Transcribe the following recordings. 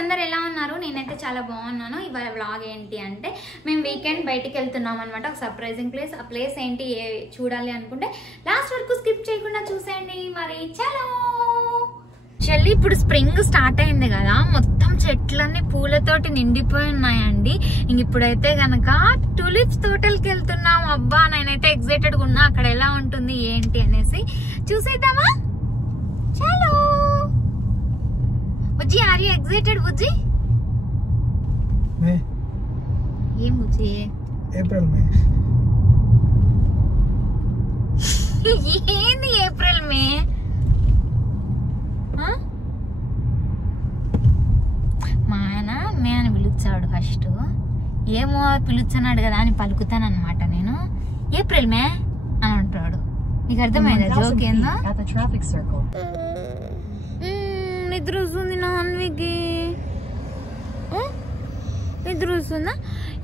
అందరూ ఎలా ఉన్నారు? నేనైతే చాలా బాగున్నాను. ఇవాళ వ్లాగ్ ఏంటి అంటే మేము వీకెండ్ బయటికి వెళ్తున్నాం అనమాట. ఒక సర్ప్రైజింగ్ ప్లేస్. ఆ ప్లేస్ ఏంటి చూడాలి అనుకుంటే లాస్ట్ వరకు స్కిప్ చేయకుండా చూసేయండి. మరి చలో చెల్లి. ఇప్పుడు స్ప్రింగ్ స్టార్ట్ అయింది కదా, మొత్తం చెట్లన్నీ పూలతోటి నిండిపోయి ఉన్నాయండి. ఇంక ఇప్పుడైతే గనక టులిప్స్ తోటలకి వెళ్తున్నాం. అబ్బా నేనైతే ఎక్సైటెడ్ గా ఉన్నా అక్కడ ఎలా ఉంటుంది ఏంటి అనేసి చూసేద్దామా? చలో Bujji, are you excited Bujji? मैं ये बुज्जी अप्रैल में ఏంది ఏప్రిల్ మే? మా ఆయన మే అని పిలుచాడు ఫస్ట్. ఏమో పిలుచున్నాడు కదా అని పలుకుతానమాట నేను. ఏప్రిల్ మే అని అంటాడు. నీకు అర్థమైందా జోక్ ఏందో? నిద్ర వస్తుంది నాన్వికి, నిద్ర వస్తుందా?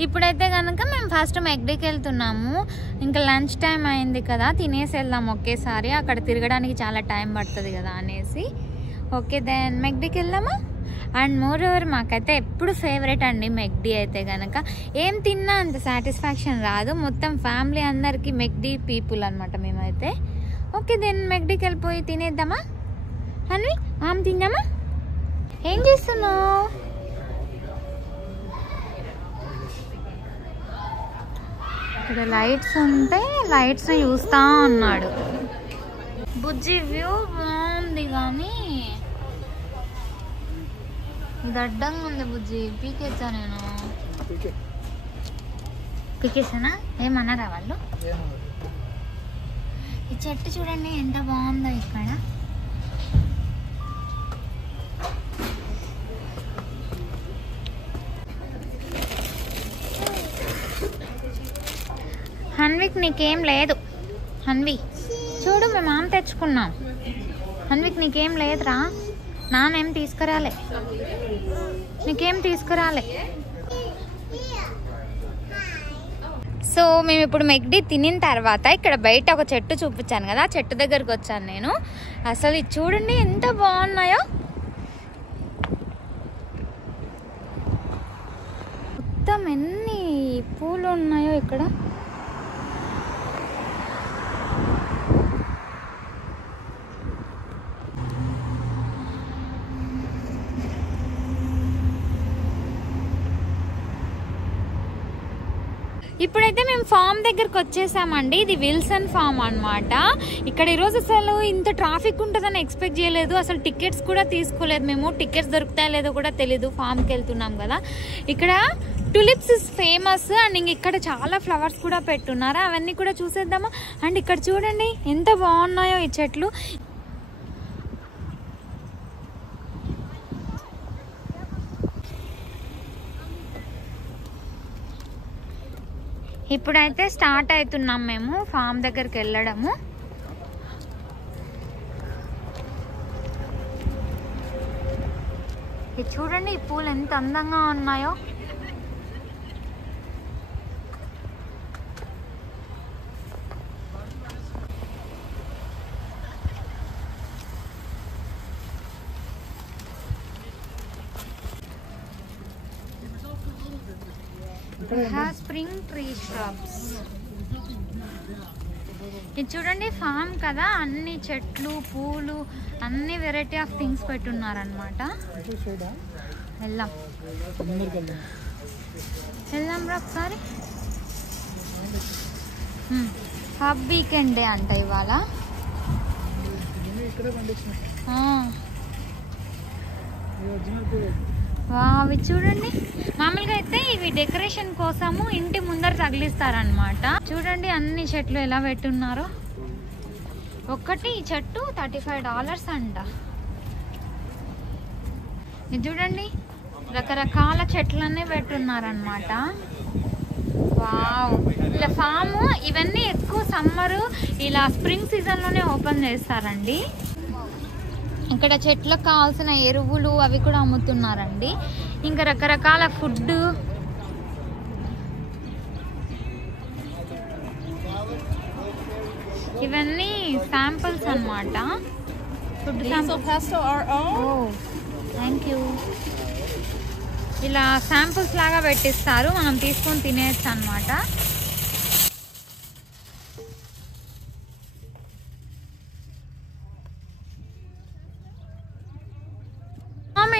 ఇప్పుడైతే కనుక మేము ఫస్ట్ మెక్డీకి వెళ్తున్నాము. ఇంకా లంచ్ టైం అయింది కదా, తినేసి వెళ్దాం ఒకేసారి. అక్కడ తిరగడానికి చాలా టైం పడుతుంది కదా అనేసి. ఓకే దెన్ మెక్డీకి వెళ్దామా? అండ్ మోర్ ఓవర్ మాకైతే ఎప్పుడు ఫేవరెట్ అండి మెక్డీ అయితే కనుక. ఏం తిన్నా అంత సాటిస్ఫాక్షన్ రాదు. మొత్తం ఫ్యామిలీ అందరికీ మెక్డీ పీపుల్ అనమాట మేమైతే. ఓకే దెన్ మెక్డీకి వెళ్ళిపోయి తినేద్దామా? అన్వి ఆమె తిందామా? ఏం చేస్తున్నావు? ఇక్కడ లైట్స్ ఉంటే లైట్స్ చూస్తా ఉన్నాడు. బుజ్జి వ్యూ బాగుంది కానీ ఇది అడ్డంగా ఉంది. బుజ్జి పీకేచ్చా నేను. పీకేసానా? ఏమన్నారా వాళ్ళు? ఈ చెట్టు చూడండి ఎంత బాగుందో ఇక్కడ. హన్విక్ నీకేం లేదు. హన్వి చూడు మేము ఆమె తెచ్చుకున్నాం. హన్విక్ నీకేం లేదురా. నానేం తీసుకురాలే, నీకేం తీసుకురాలే. సో మేము ఇప్పుడు మెక్డీ తినిన తర్వాత ఇక్కడ బయట ఒక చెట్టు చూపించాను కదా, ఆ చెట్టు దగ్గరకు వచ్చాను నేను. అసలు ఇది చూడండి ఎంత బాగున్నాయో. మొత్తం ఎన్ని పూలు ఉన్నాయో ఇక్కడ. ఇప్పుడైతే మేము ఫామ్ దగ్గరకు వచ్చేసామండి. ఇది విల్సన్ ఫామ్ అనమాట. ఇక్కడ ఈరోజు అసలు ఇంత ట్రాఫిక్ ఉంటుందని ఎక్స్పెక్ట్ చేయలేదు. అసలు టికెట్స్ కూడా తీసుకోలేదు మేము. టికెట్స్ దొరుకుతాయో లేదో కూడా తెలీదు. ఫామ్కి వెళ్తున్నాం కదా. ఇక్కడ టులిప్స్ ఇస్ ఫేమస్. అండ్ ఇంక ఇక్కడ చాలా ఫ్లవర్స్ కూడా పెట్టున్నారు. అవన్నీ కూడా చూసేద్దామా? అండ్ ఇక్కడ చూడండి ఎంత బాగున్నాయో ఈ చెట్లు. ఇప్పుడైతే స్టార్ట్ అవుతున్నాం మేము ఫామ్ దగ్గరికి వెళ్ళడము. ఇది చూడండి ఈ పూలు ఎంత అందంగా ఉన్నాయో. Spring tree shops. ఇది చూడండి ఫామ్ కదా, అన్ని చెట్లు పూలు అన్ని వెరైటీ ఆఫ్ థింగ్స్ పెట్టున్నారనమాట. వెళ్దాం వెళ్దాం రా ఒకసారి. హబ్ వీకెండ్ డే అంట ఇవాళ. అవి చూడండి. మామూలుగా అయితే ఇవి డెకరేషన్ కోసము ఇంటి ముందర తగిలిస్తారనమాట. చూడండి అన్ని చెట్లు ఎలా పెట్టున్నారో. ఒక్కటి ఈ చెట్టు $35 అంట. ఇది చూడండి రకరకాల చెట్లన్నీ పెట్టున్నారనమాట. వావ్. ఇలా ఫాము ఇవన్నీ ఎక్కువ సమ్మరు ఇలా స్ప్రింగ్ సీజన్లోనే ఓపెన్ చేస్తారండి. ఇక్కడ చెట్లకు కావాల్సిన ఎరువులు అవి కూడా అమ్ముతున్నారండి. ఇంకా రకరకాల ఫుడ్ ఇవన్నీ శాంపుల్స్ అన్నమాట. Food thank you. ఇలా శాంపుల్స్ లాగా పెట్టిస్తారు, మనం తీసుకొని తినేయచ్చు అన్నమాట.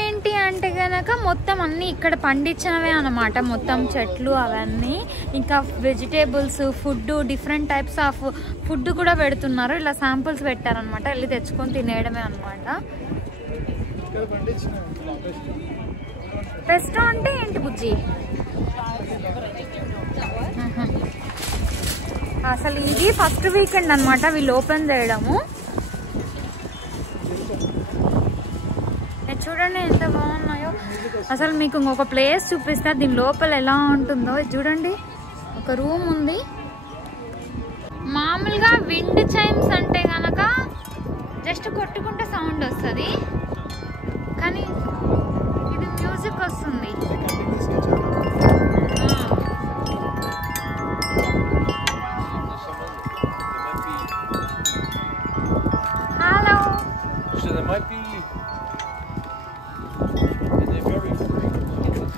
ఏంటి అంటే కనుక మొత్తం అన్నీ ఇక్కడ పండించినవే అన్నమాట, మొత్తం చెట్లు అవన్నీ. ఇంకా vegetables, food, different types of food కూడా పెడుతున్నారు. ఇలా శాంపుల్స్ పెట్టారనమాట, వెళ్ళి తెచ్చుకొని తినేయడమే అనమాట. పెస్టో అంటే ఏంటి బుజ్జి? అసలు ఇది ఫస్ట్ వీకెండ్ అనమాట వీళ్ళు ఓపెన్ చేయడము. చూడండి ఎంత బాగున్నాయో. అసలు మీకు ఇంకొక ప్లేస్ చూపిస్తా, దీని లోపల ఎలా ఉంటుందో చూడండి. ఒక రూమ్ ఉంది. మామూలుగా విండ్ చైమ్స్ అంటే కనుక జస్ట్ కొట్టుకుంటే సౌండ్ వస్తుంది, కానీ ఇది మ్యూజిక్ వస్తుంది. Hello.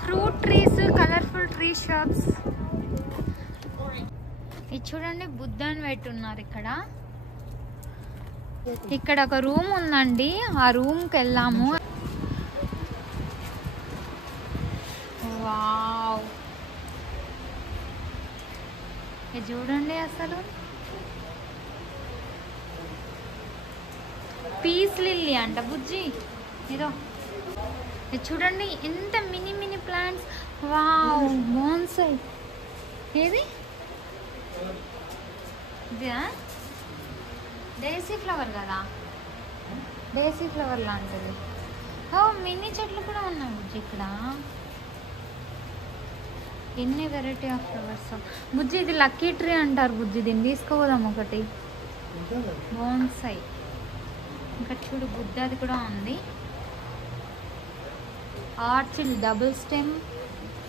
Fruit trees, colourful tree shops. ఇది చూడండి, బుద్ధాన్ని పెట్టున్నారు ఇక్కడ. ఇక్కడ ఒక రూమ్ ఉందండి, ఆ రూమ్కి వెళ్ళాము. వావ్, ఇది చూడండి అసలు పీస్ లిల్లీ అంట బుజ్జి. ఇదో ఇది చూడండి ఎంత mini mini plants. Wow, bonsai. ఏది ఇదా? డేసీ ఫ్లవర్ కదా, డేసీ ఫ్లవర్ లాంటిది. ఓ మినీ చెట్లు కూడా ఉన్నాయి బుజ్జి ఇక్కడ. ఎన్ని వెరైటీ ఆఫ్ ఫ్లవర్స్. బుజ్జి ఇది లక్కీ ట్రీ అంటారు బుజ్జి, దీన్ని తీసుకోదాం ఒకటి. బోన్సాయ్. ఇంకా చూడు బుద్ధది కూడా ఉంది. ఆర్చిల్ డబుల్ స్టెమ్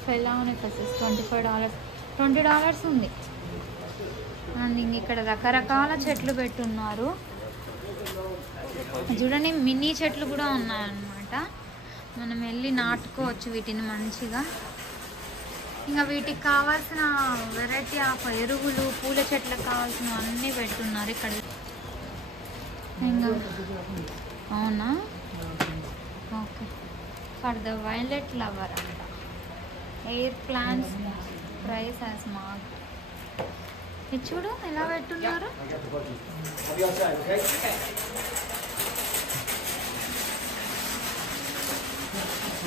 ఫెలానిఫెసిస్ $25, $20 ఉంది. అండ్ ఇంక ఇక్కడ రకరకాల చెట్లు పెట్టున్నారు చూడండి. మినీ చెట్లు కూడా ఉన్నాయన్నమాట, మనం వెళ్ళి నాటుకోవచ్చు వీటిని మంచిగా. ఇంకా వీటికి కావాల్సిన వెరైటీ ఆఫ్ ఎరువులు, పూల చెట్లకు కావాల్సినవి అన్నీ పెట్టున్నారు ఇక్కడ. ఇంకా అవునా, okay. For the violet lover అంట. Air plants price as mark. ఇది చూడు ఎలా పెట్టున్నారు.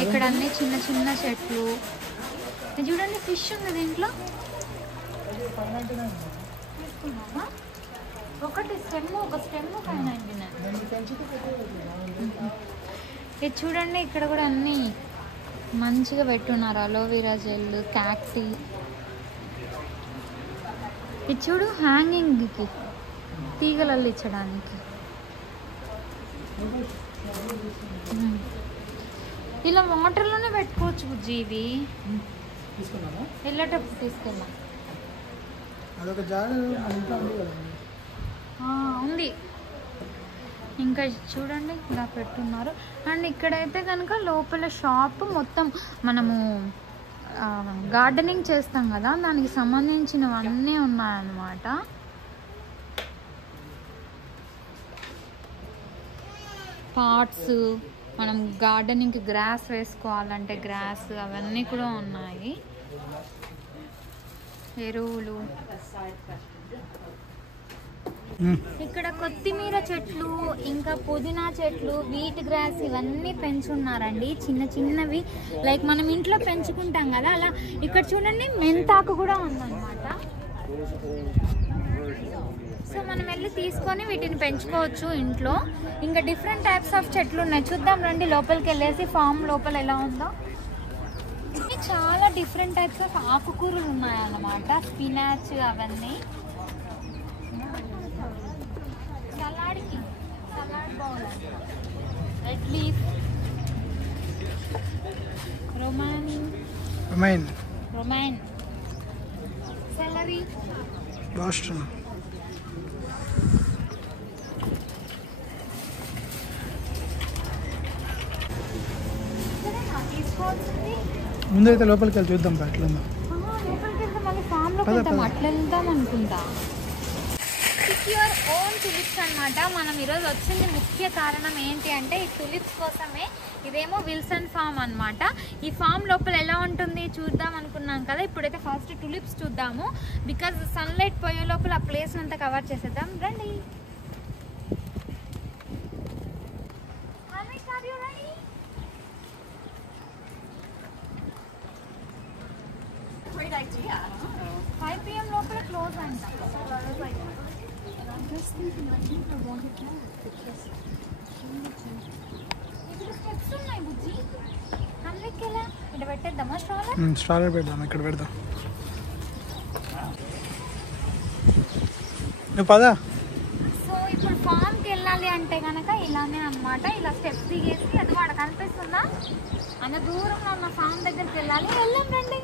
ఇక్కడ అన్ని చిన్న చిన్న చెట్లు. ఇది చూడండి, ఫిష్ ఉంది దీంట్లో. ఒకటి స్టెమ్, ఒక స్టెమ్ $5.99. ఇది చూడండి, ఇక్కడ కూడా అన్నీ మంచిగా పెట్టున్నారు. Aloe vera gel, cacti. ఇది చూడు, హ్యాంగింగ్కి తీగలు అల్లించడానికి. ఇలా వాటర్లోనే పెట్టుకోవచ్చు బుజ్జి. ఇవి వెళ్ళేటప్పుడు తీసుకెళ్ళాం. ఉంది. ఇంకా చూడండి ఇలా పెట్టున్నారు. అండ్ ఇక్కడైతే కనుక లోపల షాప్ మొత్తం మనము గార్డెనింగ్ చేస్తాం కదా, దానికి సంబంధించినవన్నీ ఉన్నాయన్నమాట. పాట్స్, మనం గార్డెనింగ్కి గ్రాస్ వేసుకోవాలంటే గ్రాస్, అవన్నీ కూడా ఉన్నాయి. ఎరువులు. ఇక్కడ కొత్తిమీర చెట్లు, ఇంకా పుదీనా చెట్లు, వీట్ గ్రాస్ ఇవన్నీ పెంచున్నారండి, చిన్న చిన్నవి. లైక్ మనం ఇంట్లో పెంచుకుంటాం కదా అలా. ఇక్కడ చూడండి మెంతాకు కూడా ఉందన్నమాట. సో మనం వెళ్ళి తీసుకొని వీటిని పెంచుకోవచ్చు ఇంట్లో. ఇంకా డిఫరెంట్ టైప్స్ ఆఫ్ చెట్లు ఉన్నాయి, చూద్దాం రండి. లోపలికి వెళ్ళేసి ఫామ్ లోపల ఎలా ఉందో. చాలా డిఫరెంట్ టైప్స్ ఆఫ్ ఆకుకూరలు ఉన్నాయన్నమాట, స్పినాచ్ అవన్నీ. సలాడ్కి salad bowl, red leaf, romaine, celery, Boston. ముందైతే లోపలికి వెళ్ళి చూద్దాం అట్లా లోపలికి వెళ్తే మళ్ళీ ఫామ్లోకి వెళ్తాం, అట్లా వెళ్తాం అనుకుంటా. సిక్యూర్ ఓన్ టులిప్స్ అనమాట. మనం ఈరోజు వచ్చింది ముఖ్య కారణం ఏంటి అంటే ఈ టులిప్స్ కోసమే. ఇదేమో విల్సన్ ఫామ్ అనమాట. ఈ ఫామ్ లోపల ఎలా ఉంటుంది చూద్దాం అనుకున్నాం కదా. ఇప్పుడైతే ఫస్ట్ టులిప్స్ చూద్దాము. బికాజ్ సన్లైట్ పోయే లోపల ఆ ప్లేస్ అంతా కవర్ చేసేద్దాం. రండి. Great idea. 5 PM లోపల క్లోజ్ అంట. ఇక్కడ స్టెప్స్ ఉన్నాయి బుజ్జి. అందుకే ఎలా ఇక్కడ పెట్టేద్దామా స్ట్రాలర్? స్ట్రాలర్ పెడదాం, ఇక్కడ పెడదాం. నువ్వు పదా. సో ఇప్పుడు ఫామ్కి వెళ్ళాలి అంటే కనుక ఇలానే అనమాట. ఇలా స్టెప్స్ దిగేసి అది వాడ కనిపిస్తుందా అన్న దూరంలో ఉన్న ఫామ్ దగ్గరికి వెళ్ళాలి. వెళ్ళాం రండి.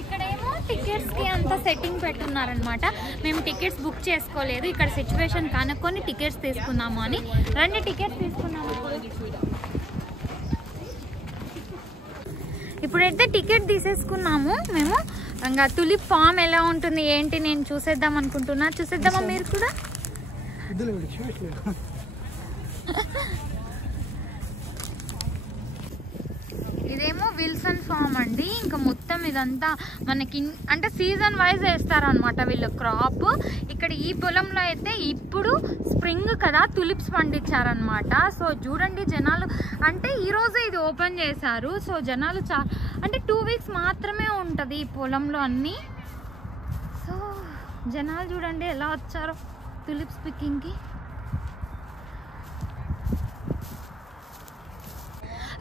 ఇక్కడేమో టికెట్స్కి అంతా సెట్టింగ్ పెట్టున్నారనమాట. మేము టికెట్స్ బుక్ చేసుకోలేదు, ఇక్కడ సిచ్యువేషన్ కనుక్కొని టికెట్స్ తీసుకున్నాము అని. రండి టికెట్స్ తీసుకున్నాము. ఇప్పుడైతే టికెట్ తీసేసుకున్నాము మేము. ఇంకా టులిప్ ఫామ్ ఎలా ఉంటుంది ఏంటి నేను చూసేద్దాం అనుకుంటున్నా. చూసేద్దామా మీరు కూడా? ఇదేమో విల్సన్ ఫామ్ అండి. ఇంకా మొత్తం ఇదంతా మనకి అంటే సీజన్ వైజ్ వేస్తారనమాట వీళ్ళు క్రాప్. ఇక్కడ ఈ పొలంలో అయితే ఇప్పుడు స్ప్రింగ్ కదా టులిప్స్ పండించారనమాట. సో చూడండి జనాలు అంటే ఈరోజే ఇది ఓపెన్ చేశారు. సో జనాలు అంటే 2 weeks మాత్రమే ఉంటుంది ఈ పొలంలో అన్నీ. సో జనాలు చూడండి ఎలా వచ్చారో టులిప్స్ పికింగ్కి.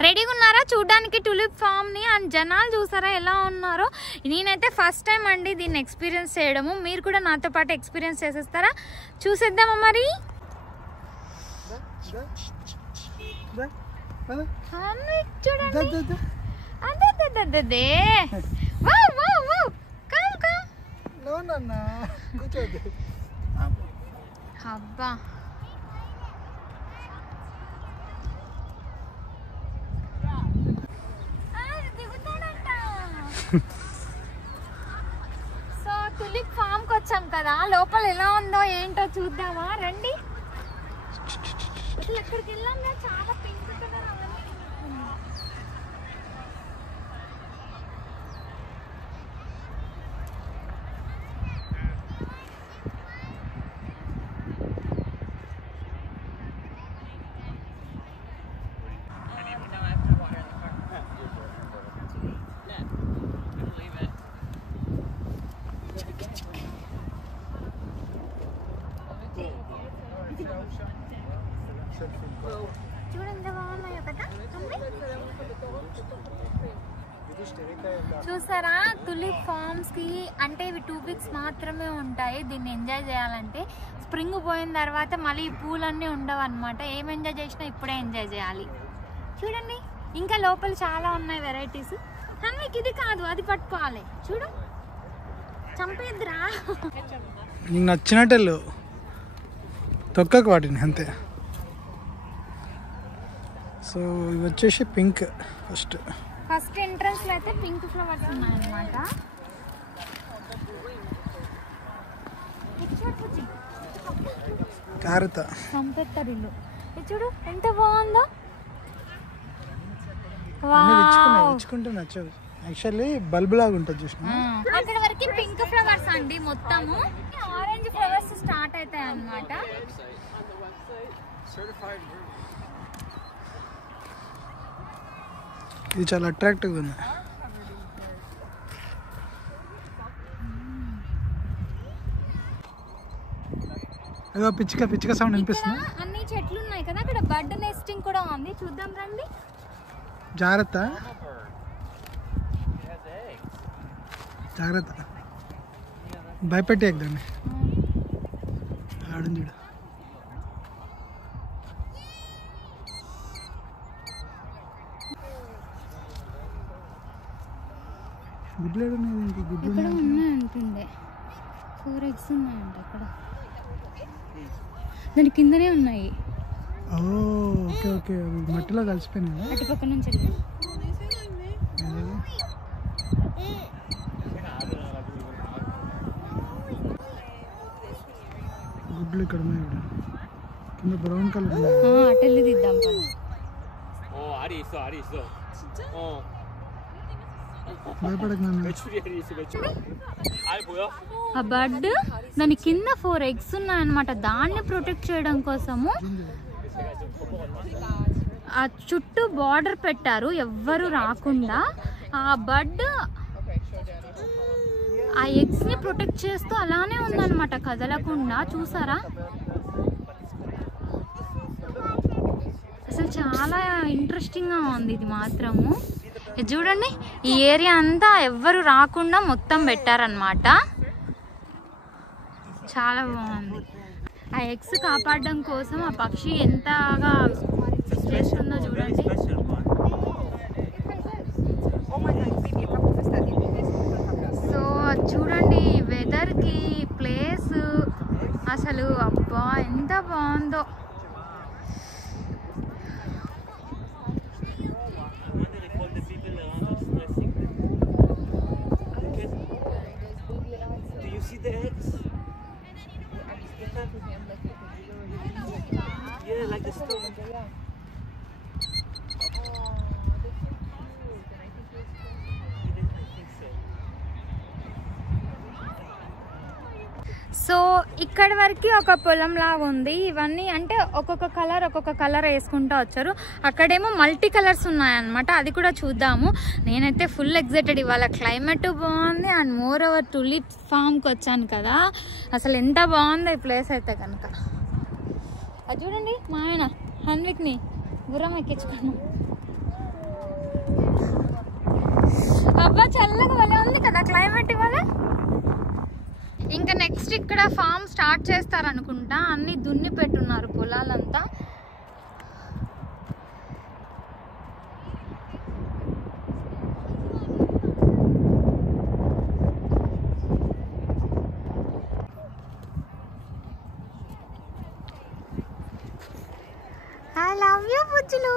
రెడీగా ఉన్నారా చూడడానికి టులిప్ ఫామ్ని? అండ్ జనాలు చూసారా ఎలా ఉన్నారో? నేనైతే ఫస్ట్ టైం అండి దీన్ని ఎక్స్పీరియన్స్ చేయడము. మీరు కూడా నాతో పాటు ఎక్స్పీరియన్స్ చేసేస్తారా? చూసేద్దామా మరి? చూడండి అదే అబ్బా సో టులిప్ ఫామ్ కి వచ్చాం కదా, లోపల ఎలా ఉందో ఏంటో చూద్దామా రండి. అసలు ఎక్కడికి వెళ్ళాం చాలా పింక్ కలర్ అవన్నీ. చూడండి బాగున్నాయో కదా. చూసారా టులిప్ ఫామ్స్ కి అంటే ఇవి 2 weeks మాత్రమే ఉంటాయి. దీన్ని ఎంజాయ్ చేయాలంటే స్ప్రింగ్ పోయిన తర్వాత మళ్ళీ ఈ పూలన్నీ ఉండవు అనమాట. ఏం ఎంజాయ్ చేసినా ఇప్పుడే ఎంజాయ్ చేయాలి. చూడండి ఇంకా లోపల చాలా ఉన్నాయి వెరైటీస్. మీకు ఇది కాదు అది పట్టుకోవాలి. చూడు చంపేద్దురా. నీకు నచ్చినట్టు తొక్కకు వాటిని అంతే. సో ఇవి వచ్చేసి పింక్. ఫస్ట్ ఎంట్రన్స్ లో అయితే పింక్ ఫ్లవర్స్ ఉన్నాయన్నమాట. చంపేస్తారు ఇల్లు. ఇది చూడు ఎంత బాగుందో. నచ్చదు యాక్చువల్లీ బల్బ్ లాగా ఉంటుంది చూసిన. అక్కడ వరకు పింక్ ఫ్లవర్స్ అండి. మొత్తము ఆరెంజ్ ఫ్లవర్స్ స్టార్ట్ అవుతాయి అన్నమాట. ఇది చాలా అట్రాక్టివ్గా ఉంది. ఏదో పిచ్చిక పిచ్చిక సౌండ్ వినిపిస్తుంది. అన్ని చెట్లు ఉన్నాయి కదా, అక్కడ బర్డ్ నెస్టింగ్ కూడా ఉంది. చూద్దాం రండి. జాగ్రత్త జాగ్రత్త, భయపెట్టి ఎగ్దాన్ని. ఆడని చూడు. గుడ్లు ఏడున్నాయి? ఇంక గుడ్లు ఇక్కడ ఉన్నాయంటుండే 4 eggs ఉన్నాయంట అక్కడ. దాని కిందనే ఉన్నాయి. ఓకే ఓకే, అవి మట్టిలో కలిసిపోయినాయి. అటు పక్క నుంచి వెళ్ళి గుడ్లు ఇక్కడ ఉన్నాయి. ఇక్కడ కింద బ్రౌన్ కలర్ అటు వెళ్ళి దిద్దాం పద. భయపడకు నాన్న. ఆ బర్డ్ దాని కింద 4 eggs ఉన్నాయన్నమాట. దాన్ని ప్రొటెక్ట్ చేయడం కోసము ఆ చుట్టూ బార్డర్ పెట్టారు ఎవ్వరు రాకుండా. ఆ బర్డ్ ఆ ఎగ్స్ ని ప్రొటెక్ట్ చేస్తూ అలానే ఉందన్నమాట, కదలకుండా. చూసారా? అసలు చాలా ఇంట్రెస్టింగ్ గా ఉంది ఇది మాత్రము. ఇది చూడండి, ఈ ఏరియా అంతా ఎవ్వరు రాకుండా మొత్తం పెట్టారనమాట. చాలా బాగుంది. ఆ ఎగ్స్ కాపాడడం కోసం ఆ పక్షి ఎంతగా చేస్తుందో చూడండి. సో చూడండి, వెదర్కి ప్లేస్ అసలు అబ్బా ఎంత బాగుందో. సో ఇక్కడ వరకు ఒక పొలం లాగా ఉంది. ఇవన్నీ అంటే ఒక్కొక్క కలర్ వేసుకుంటూ వచ్చారు. అక్కడేమో మల్టీ కలర్స్ ఉన్నాయన్నమాట, అది కూడా చూద్దాము. నేనైతే ఫుల్ ఎక్సైటెడ్. ఇవాళ క్లైమేట్ బాగుంది అండ్ మోర్ ఓవర్ టులిప్ ఫామ్కి వచ్చాను కదా, అసలు ఎంత బాగుంది ఈ ప్లేస్ అయితే కనుక. అది చూడండి, మా ఆయన హన్విక్ని గుర్రం ఎక్కించుకున్నాం. అబ్బా చల్లగా భలే ఉంది కదా క్లైమేట్ ఇవాళ. ఇంకా నెక్స్ట్ ఇక్కడ ఫామ్ స్టార్ట్ చేస్తారనుకుంటా. అన్ని దున్ని పెట్టున్నారు పొలాలంతా. ఐ లవ్ యూ బుజ్జులు.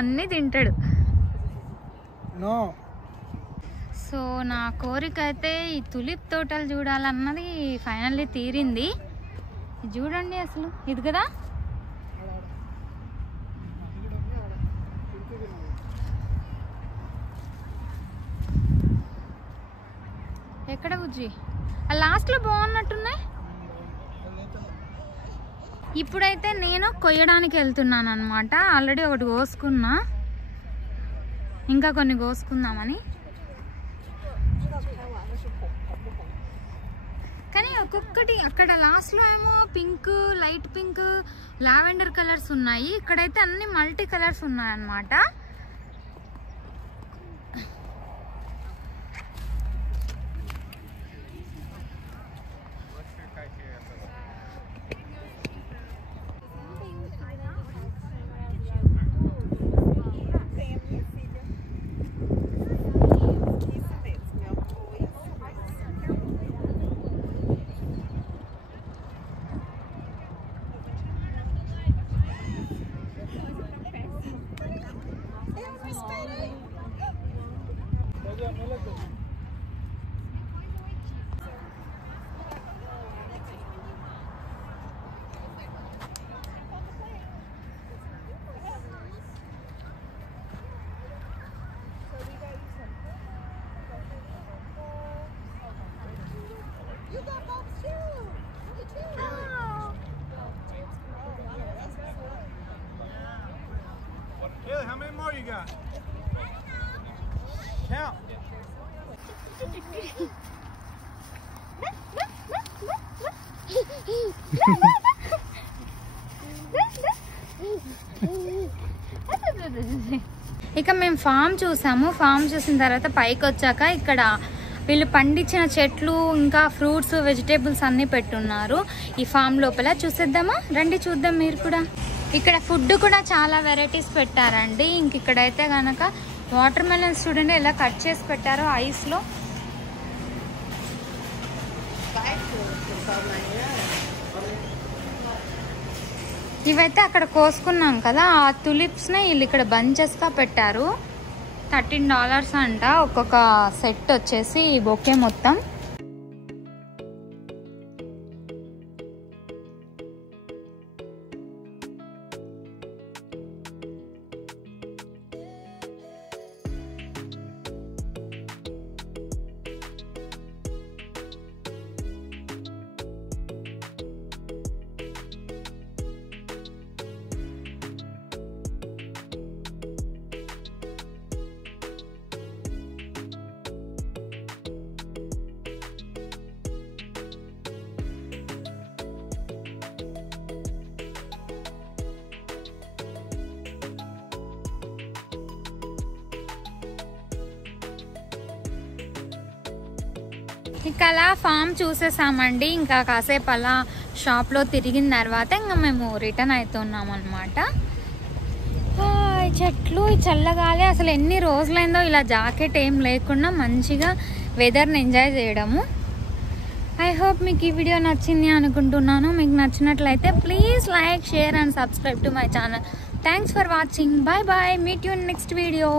అన్నీ తింటాడు. సో నా కోరిక అయితే ఈ తులిప్ తోటలు చూడాలన్నది ఫైనల్లీ తీరింది. చూడండి అసలు ఇది కదా, ఎక్కడ బుజ్జి? ఆ లాస్ట్లో బాగున్నట్టున్నాయి. ఇప్పుడైతే నేను కొయ్యడానికి వెళ్తున్నాను అనమాట. ఆల్రెడీ ఒకటి కోసుకున్నా, ఇంకా కొన్ని కోసుకుందామని. కానీ ఒక్కొక్కటి అక్కడ లాస్ట్లో ఏమో pink, light pink, lavender colours ఉన్నాయి. ఇక్కడైతే అన్ని మల్టీ కలర్స్ ఉన్నాయన్నమాట. How many more you got? Count. ఇక మేము ఫామ్ చూసాము. ఫామ్ చూసిన తర్వాత పైకి వచ్చాక ఇక్కడ వీళ్ళు పండించిన చెట్లు ఇంకా ఫ్రూట్స్ వెజిటేబుల్స్ అన్నీ పెట్టున్నారు ఈ ఫామ్ లోపల. చూసేద్దామా, రండి చూద్దాం మీరు కూడా. ఇక్కడ ఫుడ్ కూడా చాలా వెరైటీస్ పెట్టారండి. ఇంక ఇక్కడైతే కనుక వాటర్ మెలన్స్ చూడండి ఎలా కట్ చేసి పెట్టారో ఐస్లో. ఇవైతే అక్కడ కోసుకున్నాం కదా ఆ తులిప్స్ని వీళ్ళు ఇక్కడ బంచెస్గా పెట్టారు. $13 అంట ఒక్కొక్క సెట్ వచ్చేసి ఈ బొకే మొత్తం. ఇక అలా ఫామ్ చూసేసామండి. ఇంకా కాసేపు అలా షాప్లో తిరిగిన తర్వాత ఇంకా మేము రిటర్న్ అవుతున్నాం అనమాట. చెట్లు చల్లగాలి, అసలు ఎన్ని రోజులైందో ఇలా జాకెట్ ఏం లేకుండా మంచిగా వెదర్ని ఎంజాయ్ చేయడము. ఐ హోప్ మీకు ఈ వీడియో నచ్చింది అనుకుంటున్నాను. మీకు నచ్చినట్లయితే please like, share and subscribe to my channel. Thanks for watching. Bye bye. Meet you in next video.